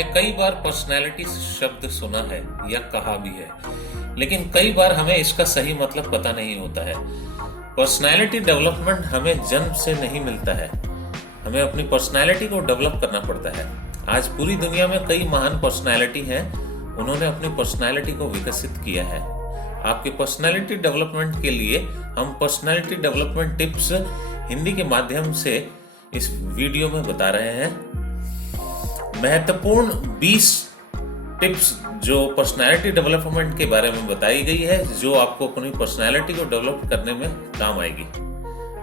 आपने कई बार पर्सनैलिटी शब्द सुना है या कहा भी है, लेकिन कई बार हमें इसका सही मतलब पता नहीं होता है। पर्सनैलिटी डेवलपमेंट हमें जन्म से नहीं मिलता है, हमें अपनी पर्सनैलिटी को डेवलप करना पड़ता है। आज पूरी दुनिया में कई महान पर्सनैलिटी हैं, उन्होंने अपनी पर्सनैलिटी को विकसित किया है। आपकी पर्सनैलिटी डेवलपमेंट के लिए हम पर्सनैलिटी डेवलपमेंट टिप्स हिंदी के माध्यम से इस वीडियो में बता रहे हैं। महत्वपूर्ण 20 टिप्स जो पर्सनैलिटी डेवलपमेंट के बारे में बताई गई है, जो आपको अपनी पर्सनैलिटी को डेवलप करने में काम आएगी।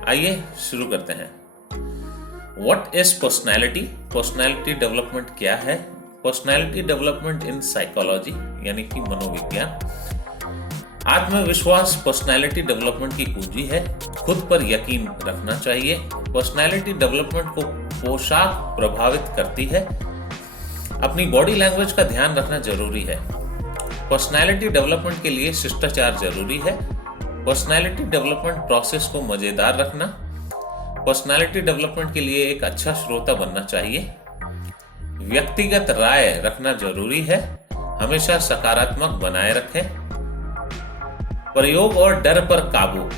आइए शुरू करते हैं। What is personality? Personality development क्या है? पर्सनैलिटी डेवलपमेंट इन साइकोलॉजी यानी कि मनोविज्ञान। आत्मविश्वास पर्सनैलिटी डेवलपमेंट की कुंजी है। खुद पर यकीन रखना चाहिए। पर्सनैलिटी डेवलपमेंट को पोशाक प्रभावित करती है। अपनी बॉडी लैंग्वेज का ध्यान रखना जरूरी है। पर्सनैलिटी डेवलपमेंट के लिए शिष्टाचार जरूरी है। पर्सनैलिटी डेवलपमेंट प्रोसेस को मजेदार रखना। पर्सनैलिटी डेवलपमेंट के लिए एक अच्छा श्रोता बनना चाहिए। व्यक्तिगत राय रखना जरूरी है। हमेशा सकारात्मक बनाए रखें। प्रयोग और डर पर काबू।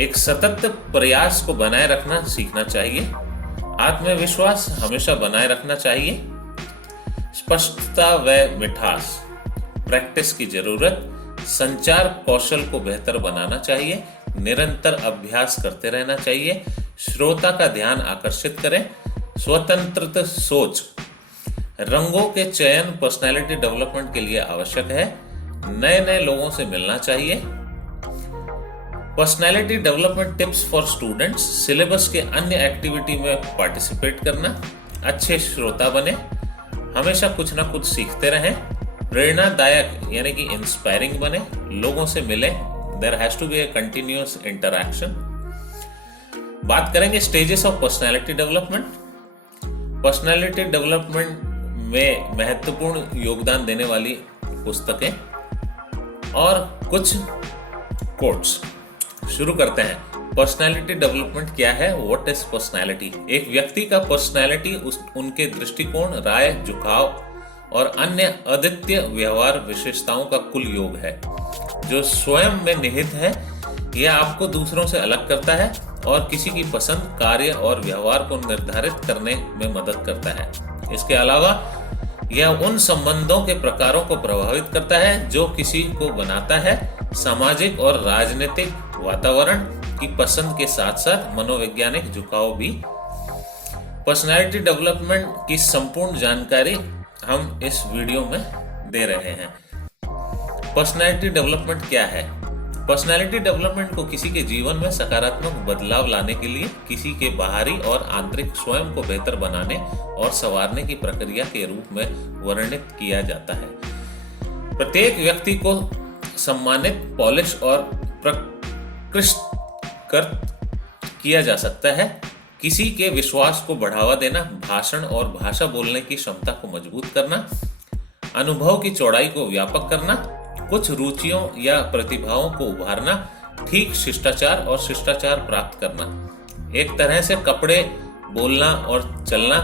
एक सतत प्रयास को बनाए रखना सीखना चाहिए। आत्मविश्वास हमेशा बनाए रखना चाहिए। स्पष्टता व मिठास, प्रैक्टिस की जरूरत। संचार कौशल को बेहतर बनाना चाहिए। निरंतर अभ्यास करते रहना चाहिए। श्रोता का ध्यान आकर्षित करें। स्वतंत्र सोच। रंगों के चयन पर्सनैलिटी डेवलपमेंट के लिए आवश्यक है। नए नए लोगों से मिलना चाहिए। Personality development tips for students. Syllabus के अन्य एक्टिविटी में पार्टिसिपेट करना। अच्छे श्रोता बने। हमेशा कुछ ना कुछ सीखते रहें। प्रेरणादायक यानी कि इंस्पायरिंग बने। लोगों से मिले। There has to be a continuous interaction. बात करेंगे stages of personality development. Personality development में महत्वपूर्ण योगदान देने वाली पुस्तकें और कुछ कोट्स। शुरू करते हैं। पर्सनैलिटी डेवलपमेंट क्या है? What is personality? एक व्यक्ति का पर्सनैलिटी उनके दृष्टिकोण, राय, झुकाव और अन्य अद्वितीय व्यवहार विशेषताओं का कुल योग है, जो स्वयं में निहित है। यह आपको दूसरों से अलग करता है और किसी की पसंद, कार्य और व्यवहार को निर्धारित करने में मदद करता है। इसके अलावा यह उन संबंधों के प्रकारों को प्रभावित करता है जो किसी को बनाता है। सामाजिक और राजनीतिक वातावरण की पसंद के साथ साथ मनोवैज्ञानिक झुकाव भी। पर्सनैलिटी डेवलपमेंट की संपूर्ण जानकारी हम इस वीडियो में दे रहे हैं। पर्सनैलिटी डेवलपमेंट क्या है? पर्सनैलिटी डेवलपमेंट को किसी के जीवन में सकारात्मक बदलाव लाने के लिए किसी के बाहरी और आंतरिक स्वयं को बेहतर बनाने और संवारने की प्रक्रिया के रूप में वर्णित किया जाता है। प्रत्येक व्यक्ति को सम्मानित, पॉलिश और किया जा सकता है। किसी के विश्वास को बढ़ावा देना, भाषण और भाषा बोलने की क्षमता को मजबूत करना, अनुभव की चौड़ाई को व्यापक करना, कुछ रुचियों या प्रतिभाओं को उभारना, ठीक शिष्टाचार और शिष्टाचार प्राप्त करना, एक तरह से कपड़े, बोलना और चलना,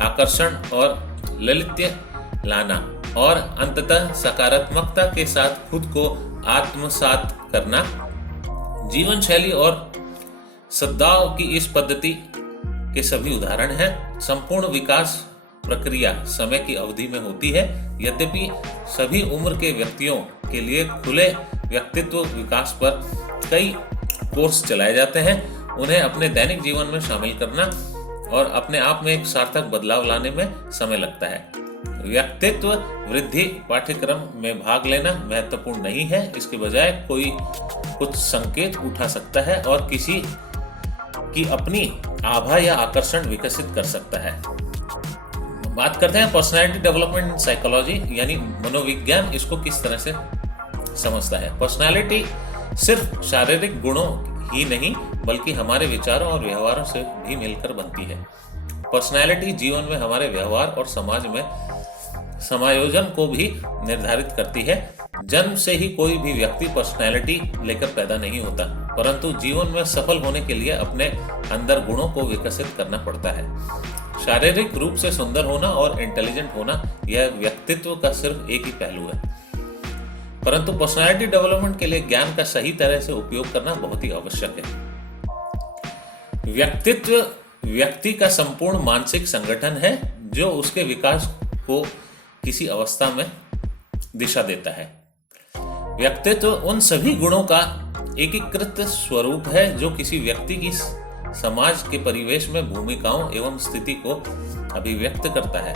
आकर्षण और ललित्य लाना और अंततः सकारात्मकता के साथ खुद को आत्मसात करना। जीवन शैली और सद्भाव की इस पद्धति के सभी उदाहरण हैं। संपूर्ण विकास प्रक्रिया समय की अवधि में होती है। यद्यपि सभी उम्र के व्यक्तियों के लिए खुले व्यक्तित्व विकास पर कई कोर्स चलाए जाते हैं। उन्हें अपने दैनिक जीवन में शामिल करना और अपने आप में एक सार्थक बदलाव लाने में समय लगता है। व्यक्तित्व वृद्धि पाठ्यक्रम में भाग लेना महत्वपूर्ण नहीं है। इसके बजाय कोई कुछ संकेत उठा सकता है और किसी की अपनी आभा या आकर्षण विकसित कर सकता है। बात करते हैं पर्सनैलिटी डेवलपमेंट साइकोलॉजी यानी मनोविज्ञान इसको किस तरह से समझता है। पर्सनैलिटी सिर्फ शारीरिक गुणों ही नहीं बल्कि हमारे विचारों और व्यवहारों से भी मिलकर बनती है। पर्सनैलिटी जीवन में हमारे व्यवहार और समाज में समायोजन को भी निर्धारित करती है। जन्म से ही कोई भी व्यक्ति पर्सनैलिटी लेकर पैदा नहीं होता, परंतु जीवन में सफल होने के लिए अपने अंदर गुणों को विकसित करना पड़ता है। शारीरिक रूप से सुंदर होना और इंटेलिजेंट होना यह व्यक्तित्व का सिर्फ एक ही पहलू है, परंतु पर्सनालिटी डेवलपमेंट के लिए ज्ञान का सही तरह से उपयोग करना बहुत ही आवश्यक है। व्यक्तित्व व्यक्ति का संपूर्ण मानसिक संगठन है जो उसके विकास को किसी अवस्था में दिशा देता है। व्यक्तित्व उन सभी गुणों का एकीकृत स्वरूप है जो किसी व्यक्ति की समाज के परिवेश में भूमिकाओं एवं स्थिति को अभिव्यक्त करता है।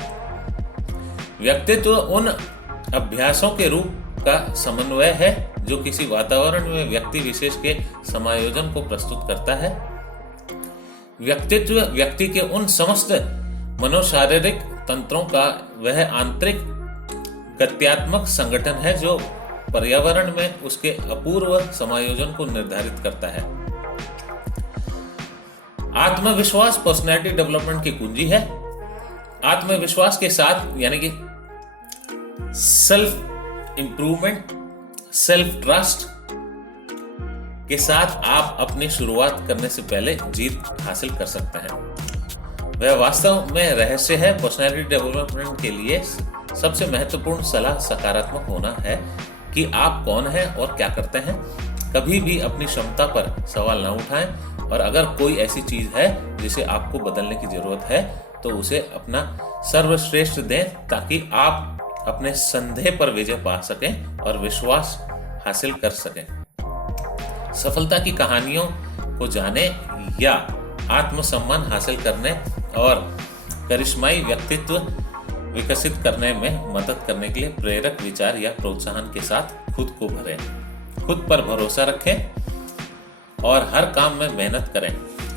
व्यक्तित्व उन अभ्यासों के रूप का समन्वय है जो किसी वातावरण में व्यक्ति विशेष के समायोजन को प्रस्तुत करता है। व्यक्तित्व व्यक्ति के उन समस्त मनोशारीरिक तंत्रों का वह आंतरिक गत्यात्मक संगठन है जो पर्यावरण में उसके अपूर्व समायोजन को निर्धारित करता है। आत्मविश्वास पर्सनैलिटी डेवलपमेंट की कुंजी है। आत्मविश्वास के साथ यानी कि सेल्फ इंप्रूवमेंट, सेल्फ ट्रस्ट के साथ आप अपनी शुरुआत करने से पहले जीत हासिल कर सकते हैं। वह वास्तव में रहस्य है। पर्सनैलिटी डेवलपमेंट के लिए सबसे महत्वपूर्ण सलाह सकारात्मक होना है कि आप कौन हैं और क्या करते हैं। कभी भी अपनी क्षमता पर सवाल न उठाएं और अगर कोई ऐसी चीज है जिसे आपको बदलने की जरूरत है तो उसे अपना सर्वश्रेष्ठ दें ताकि आप अपने संदेह पर विजय पा सकें और विश्वास हासिल कर सकें। सफलता की कहानियों को जाने या आत्मसम्मान हासिल करने और करिश्माई व्यक्तित्व विकसित करने में मदद करने के लिए प्रेरक विचार या प्रोत्साहन के साथ खुद को भरें। खुद पर भरोसा रखें और हर काम में मेहनत करें।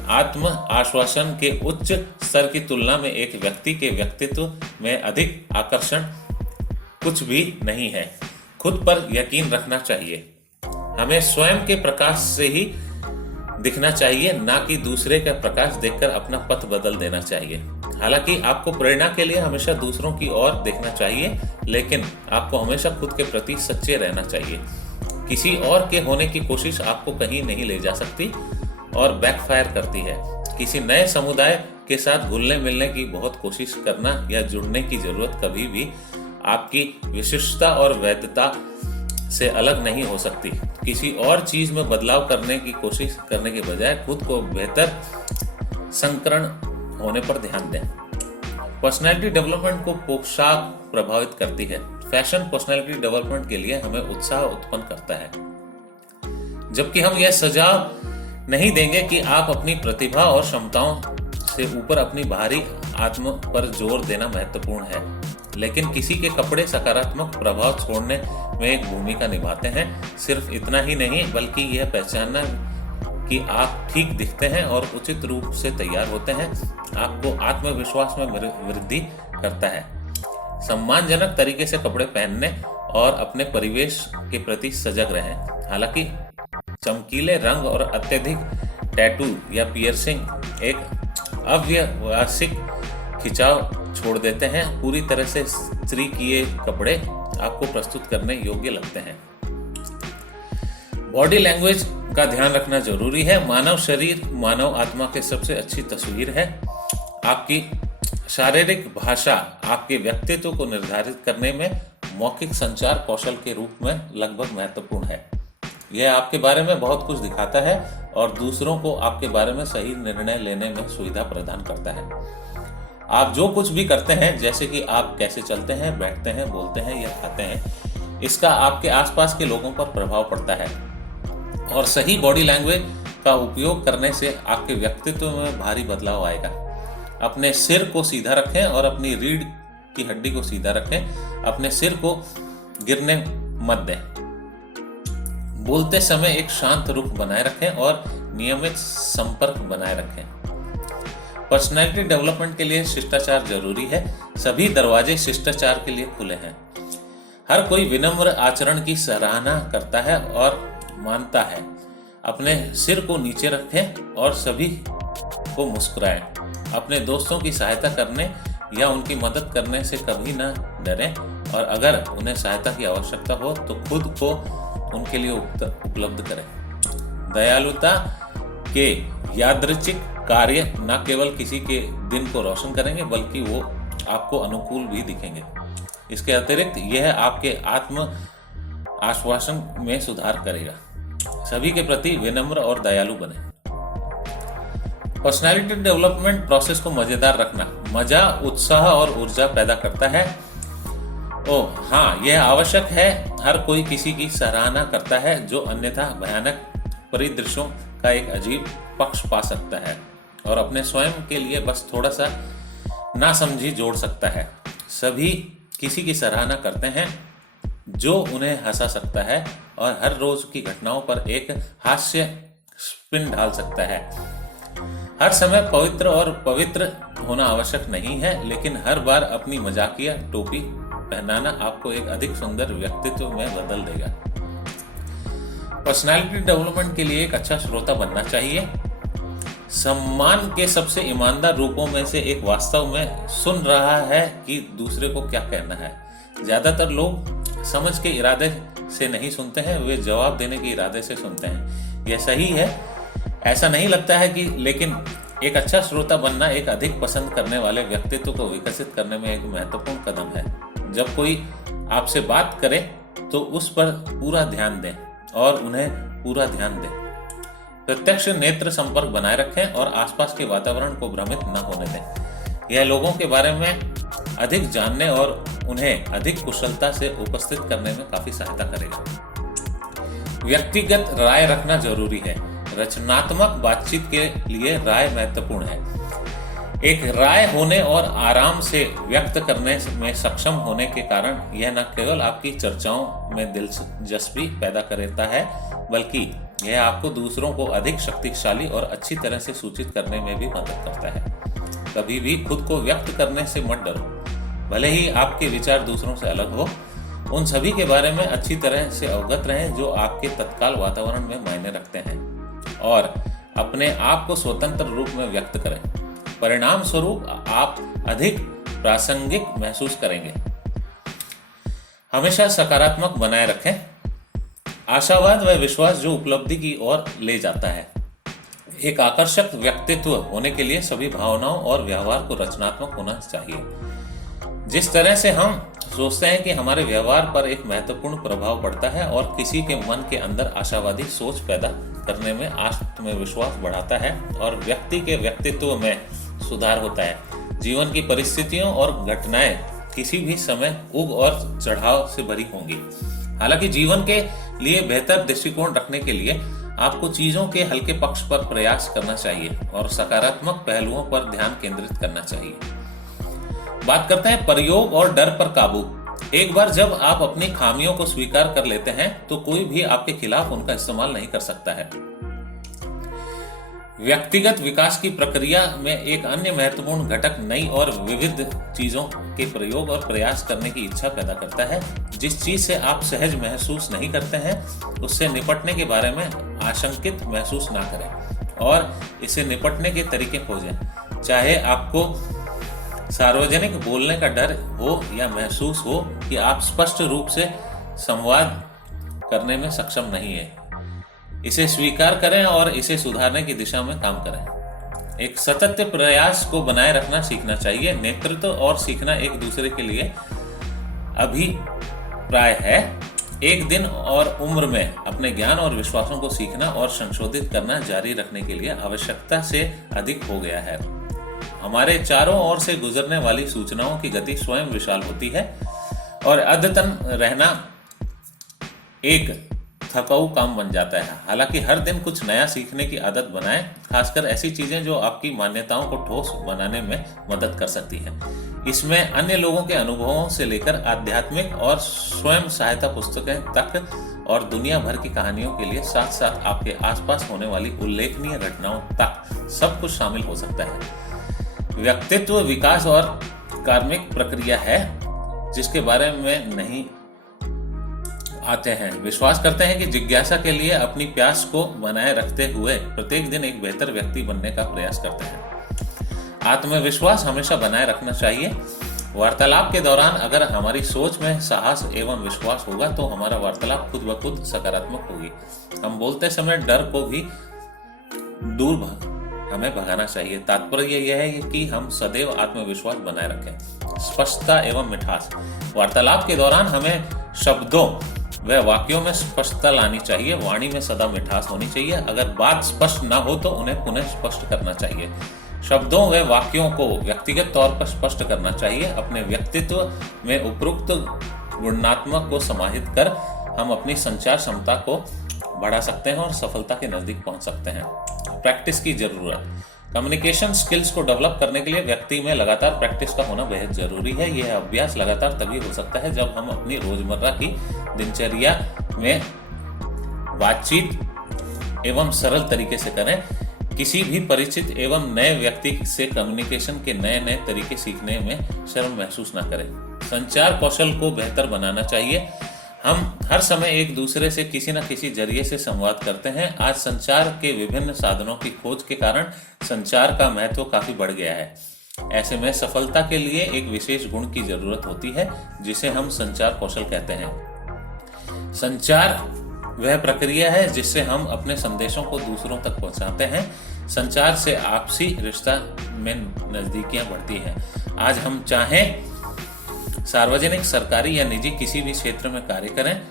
आत्म आश्वासन के उच्च स्तर की तुलना में एक व्यक्ति के व्यक्तित्व में अधिक आकर्षण कुछ भी नहीं है। खुद पर यकीन रखना चाहिए। हमें स्वयं के प्रकाश से ही दिखना चाहिए, ना कि दूसरे का प्रकाश देखकर अपना पथ बदल देना चाहिए। हालांकि आपको प्रेरणा के लिए हमेशा दूसरों की ओर देखना चाहिए, लेकिन आपको हमेशा खुद के प्रति सच्चे रहना चाहिए। किसी और के होने की कोशिश आपको कहीं नहीं ले जा सकती और बैकफायर करती है। किसी नए समुदाय के साथ घुलने मिलने की बहुत कोशिश करना या जुड़ने की जरूरत कभी भी आपकी विशिष्टता और वैधता से अलग नहीं हो सकती। किसी और चीज में बदलाव करने की कोशिश करने के बजाय खुद को बेहतर संकरण होने पर ध्यान दें। पर्सनैलिटी डेवलपमेंट को पोशाक प्रभावित करती है। फैशन पर्सनैलिटी डेवलपमेंट के लिए हमें उत्साह उत्पन्न करता है, जबकि हम यह सुझाव नहीं देंगे कि आप अपनी प्रतिभा और क्षमताओं से ऊपर अपनी बाहरी आत्म पर जोर देना महत्वपूर्ण है। लेकिन किसी के कपड़े सकारात्मक प्रभाव छोड़ने में एक भूमिका निभाते हैं। सिर्फ इतना ही नहीं, बल्कि यह पहचानना कि आप ठीक दिखते हैं और उचित रूप से तैयार होते हैं आपको आत्मविश्वास में वृद्धि करता है। सम्मानजनक तरीके से कपड़े पहनने और अपने परिवेश के प्रति सजग रहें। हालांकि चमकीले रंग और अत्यधिक टैटू या पियर्सिंग एक अव्यवसायिक खिंचाव छोड़ देते हैं, पूरी तरह से इस्त्री किए कपड़े आपको प्रस्तुत करने योग्य लगते हैं। बॉडी लैंग्वेज का ध्यान रखना जरूरी है। मानव शरीर मानव आत्मा की सबसे अच्छी तस्वीर है। आपकी शारीरिक भाषा आपके व्यक्तित्व को निर्धारित करने में मौखिक संचार कौशल के रूप में लगभग महत्वपूर्ण है। यह आपके बारे में बहुत कुछ दिखाता है और दूसरों को आपके बारे में सही निर्णय लेने में सुविधा प्रदान करता है। आप जो कुछ भी करते हैं, जैसे कि आप कैसे चलते हैं, बैठते हैं, बोलते हैं या खाते हैं, इसका आपके आसपास के लोगों पर प्रभाव पड़ता है। और सही बॉडी लैंग्वेज का उपयोग करने से आपके व्यक्तित्व में भारी बदलाव आएगा। अपने सिर को सीधा रखें और अपनी रीढ़ की हड्डी को सीधा रखें। अपने सिर को गिरने मत दें। बोलते समय एक शांत रुख बनाए रखें और नियमित संपर्क बनाए रखें। पर्सनैलिटी डेवलपमेंट के लिए शिष्टाचार जरूरी है। सभी दरवाजे शिष्टाचार के लिए खुले हैं। हर कोई विनम्र आचरण की सराहना करता है और मानता है। अपने सिर को नीचे रखें और सभी को मुस्कुराएं। अपने दोस्तों की सहायता करने या उनकी मदद करने से कभी न डरें और अगर उन्हें सहायता की आवश्यकता हो तो खुद को उनके लिए उपलब्ध करें। दयालुता के यादृच्छिक कार्य न केवल किसी के दिन को रोशन करेंगे बल्कि वो आपको अनुकूल भी दिखेंगे। इसके अतिरिक्त यह आपके आत्म आश्वासन में सुधार करेगा। सभी के प्रति विनम्र और दयालु बने। पर्सनालिटी डेवलपमेंट प्रोसेस को मजेदार रखना मजा, उत्साह और ऊर्जा पैदा करता है। ओह हाँ, यह आवश्यक है। हर कोई किसी की सराहना करता है जो अन्यथा भयानक परिदृश्यों का एक अजीब पक्ष पा सकता है और अपने स्वयं के लिए बस थोड़ा सा नासमझी जोड़ सकता है। सभी किसी की सराहना करते हैं जो उन्हें हंसा सकता है और हर रोज की घटनाओं पर एक हास्य स्पिन डाल सकता है। हर समय पवित्र और पवित्र होना आवश्यक नहीं है, लेकिन हर बार अपनी मजाकिया टोपी पहनाना आपको एक अधिक सुंदर व्यक्तित्व में बदल देगा। पर्सनालिटी डेवलपमेंट के लिए एक अच्छा श्रोता बनना चाहिए। सम्मान के सबसे ईमानदार रूपों में से एक वास्तव में सुन रहा है कि दूसरे को क्या कहना है। ज्यादातर लोग समझ के इरादे से नहीं सुनते हैं, वे जवाब देने के इरादे से सुनते हैं। यह सही है, ऐसा नहीं लगता है कि, लेकिन एक अच्छा श्रोता बनना एक अधिक पसंद करने वाले व्यक्तित्व को विकसित करने में एक महत्वपूर्ण कदम है। जब कोई आपसे बात करे तो उस पर पूरा ध्यान दें और उन्हें पूरा ध्यान दें। प्रत्यक्ष नेत्र संपर्क बनाए रखें और आसपास के वातावरण को भ्रमित न होने दें। यह लोगों के बारे में अधिक जानने और उन्हें अधिक कुशलता से उपस्थित करने में काफी सहायता करेगा। व्यक्तिगत राय रखना जरूरी है। रचनात्मक बातचीत के लिए राय महत्वपूर्ण है। एक राय होने और आराम से व्यक्त करने में सक्षम होने के कारण यह न केवल आपकी चर्चाओं में दिलचस्पी पैदा करता है, बल्कि यह आपको दूसरों को अधिक शक्तिशाली और अच्छी तरह से सूचित करने में भी मदद करता है। कभी भी खुद को व्यक्त करने से मत डरो। भले ही आपके विचार दूसरों से अलग हो, उन सभी के बारे में अच्छी तरह से अवगत रहें जो आपके तत्काल वातावरण में मायने रखते हैं और अपने आप को स्वतंत्र रूप में व्यक्त करें। परिणाम स्वरूप आप अधिक प्रासंगिक महसूस करेंगे। हमेशा सकारात्मक बनाए रखें। आशावाद व विश्वास जो उपलब्धि की ओर ले जाता है। एक आकर्षक व्यक्तित्व होने के लिए सभी भावनाओं और व्यवहार को रचनात्मक होना चाहिए। जिस तरह से हम सोचते हैं कि हमारे व्यवहार पर एक महत्वपूर्ण प्रभाव पड़ता है और किसी के मन के अंदर आशावादी सोच पैदा करने में आत्मविश्वास बढ़ाता है और व्यक्ति के व्यक्तित्व में सुधार होता है। जीवन की परिस्थितियों और घटनाएं किसी भी समय उग और चढ़ाव से भरी होंगी। हालांकि जीवन के लिए बेहतर दृष्टिकोण रखने के लिए आपको चीजों के हल्के पक्ष पर प्रयास करना चाहिए और सकारात्मक पहलुओं पर ध्यान केंद्रित करना चाहिए। बात करते हैं प्रयोग और डर पर काबू। एक बार जब आप अपनी खामियों को स्वीकार कर लेते हैं तो कोई भी आपके खिलाफ उनका इस्तेमाल नहीं कर सकता है। व्यक्तिगत विकास की प्रक्रिया में एक अन्य महत्वपूर्ण घटक नई और विविध चीजों के प्रयोग और प्रयास करने की इच्छा पैदा करता है। जिस चीज से आप सहज महसूस नहीं करते हैं उससे निपटने के बारे में आशंकित महसूस ना करें और इससे निपटने के तरीके खोजें। चाहे आपको सार्वजनिक बोलने का डर हो या महसूस हो कि आप स्पष्ट रूप से संवाद करने में सक्षम नहीं है, इसे स्वीकार करें और इसे सुधारने की दिशा में काम करें। एक सतत प्रयास को बनाए रखना सीखना चाहिए। नेतृत्व और सीखना एक दूसरे के लिए अभिप्राय है। एक दिन और उम्र में अपने ज्ञान और विश्वासों को सीखना और संशोधित करना जारी रखने के लिए आवश्यकता से अधिक हो गया है। हमारे चारों ओर से गुजरने वाली सूचनाओं की गति स्वयं विशाल होती है और अद्यतन रहना एक थकाऊ काम बन जाता है। हालांकि हर दिन कुछ नया सीखने की आदत बनाएं, खासकर ऐसी चीजें जो आपकी मान्यताओं को ठोस बनाने में मदद कर सकती हैं। इसमें अन्य लोगों के अनुभवों से लेकर आध्यात्मिक और स्वयं सहायता पुस्तकें तक और दुनिया भर की कहानियों के लिए साथ साथ आपके आसपास होने वाली उल्लेखनीय घटनाओं तक सब कुछ शामिल हो सकता है। व्यक्तित्व विकास और कार्मिक प्रक्रिया है जिसके बारे में नहीं आते हैं। विश्वास करते हैं कि जिज्ञासा के लिए अपनी प्यास को बनाए रखते हुए प्रत्येक दिन एक बेहतर व्यक्ति बनने का प्रयास करते हैं। आत्मविश्वास हमेशा बनाए रखना चाहिए। वार्तालाप के दौरान अगर हमारी सोच में साहस एवं विश्वास होगा तो हमारा वार्तालाप खुद ब खुद सकारात्मक होगी। हम बोलते समय डर को भी दूर हमें भगाना चाहिए। तात्पर्य यह है कि हम सदैव आत्मविश्वास बनाए रखें। स्पष्टता एवं मिठास। वार्तालाप के दौरान हमें शब्दों व वाक्यों में स्पष्टता लानी चाहिए। वाणी में सदा मिठास होनी चाहिए। अगर बात स्पष्ट न हो तो उन्हें पुनः स्पष्ट करना चाहिए। शब्दों व वाक्यों को व्यक्तिगत तौर पर स्पष्ट करना चाहिए। अपने व्यक्तित्व में उपरोक्त गुणात्मक को समाहित कर हम अपनी संचार क्षमता को बढ़ा सकते हैं और सफलता के नजदीक पहुंच सकते हैं। प्रैक्टिस की जरूरत। कम्युनिकेशन स्किल्स को डेवलप करने के लिए व्यक्ति में लगातार प्रैक्टिस का होना बेहद जरूरी है। यह अभ्यास लगातार तभी हो सकता है जब हम अपनी रोजमर्रा की दिनचर्या में बातचीत एवं सरल तरीके से करें। किसी भी परिचित एवं नए व्यक्ति से कम्युनिकेशन के नए नए तरीके सीखने में शर्म महसूस न करें। संचार कौशल को बेहतर बनाना चाहिए। हम हर समय एक दूसरे से किसी न किसी जरिए से संवाद करते हैं। आज संचार के विभिन्न साधनों की खोज के कारण संचार का महत्व काफी बढ़ गया है। ऐसे में सफलता के लिए एक विशेष गुण की जरूरत होती है जिसे हम संचार कौशल कहते हैं। संचार वह प्रक्रिया है जिससे हम अपने संदेशों को दूसरों तक पहुंचाते हैं। संचार से आपसी रिश्ता में नजदीकियां बढ़ती हैं। आज हम चाहें सार्वजनिक, सरकारी या निजी किसी भी क्षेत्र में कार्य करें,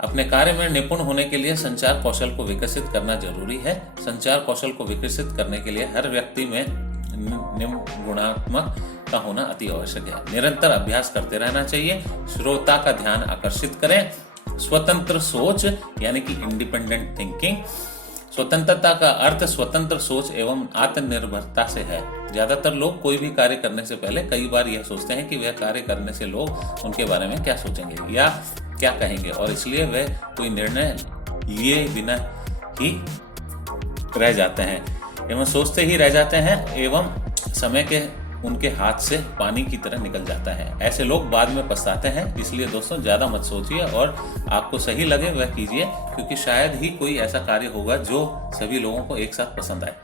अपने कार्य में निपुण होने के लिए संचार कौशल को विकसित करना जरूरी है। संचार कौशल को विकसित करने के लिए हर व्यक्ति में निम्न गुणात्मक का होना अति आवश्यक है। निरंतर अभ्यास करते रहना चाहिए। श्रोता का ध्यान आकर्षित करें। स्वतंत्र सोच यानी कि इंडिपेंडेंट थिंकिंग। स्वतंत्रता का अर्थ स्वतंत्र सोच एवं आत्मनिर्भरता से है। ज्यादातर लोग कोई भी कार्य करने से पहले कई बार यह सोचते हैं कि वह कार्य करने से लोग उनके बारे में क्या सोचेंगे या क्या कहेंगे, और इसलिए वे कोई निर्णय लिए बिना ही रह जाते हैं एवं सोचते ही रह जाते हैं एवं समय के उनके हाथ से पानी की तरह निकल जाता है। ऐसे लोग बाद में पछताते हैं। इसलिए दोस्तों ज्यादा मत सोचिए और आपको सही लगे वह कीजिए, क्योंकि शायद ही कोई ऐसा कार्य होगा जो सभी लोगों को एक साथ पसंद आए।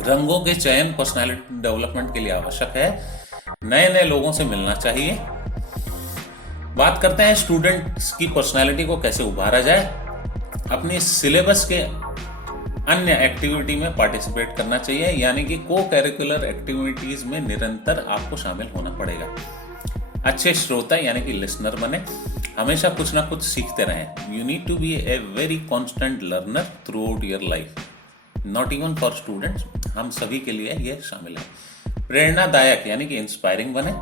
रंगों के चयन पर्सनालिटी डेवलपमेंट के लिए आवश्यक है। नए नए लोगों से मिलना चाहिए। बात करते हैं स्टूडेंट्स की पर्सनालिटी को कैसे उभारा जाए। अपनी सिलेबस के अन्य एक्टिविटी में पार्टिसिपेट करना चाहिए, यानी कि को करिकुलर एक्टिविटीज में निरंतर आपको शामिल होना पड़ेगा। अच्छे श्रोता यानी कि लिसनर बने। हमेशा कुछ ना कुछ सीखते रहें। You need to be a very constant learner throughout your life, not even for students, हम सभी के लिए ये शामिल है। प्रेरणादायक यानी कि इंस्पायरिंग बने।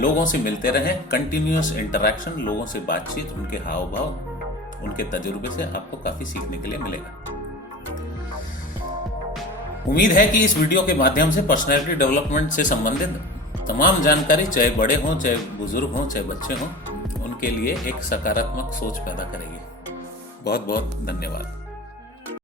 लोगों से मिलते रहें। कंटिन्यूअस इंटरेक्शन, लोगों से बातचीत, उनके हाव भाव, उनके तजुर्बे से आपको काफी सीखने के लिए मिलेगा। उम्मीद है कि इस वीडियो के माध्यम से पर्सनैलिटी डेवलपमेंट से संबंधित तमाम जानकारी, चाहे बड़े हों, चाहे बुजुर्ग हों, चाहे बच्चे हों, उनके लिए एक सकारात्मक सोच पैदा करेगी। बहुत बहुत धन्यवाद।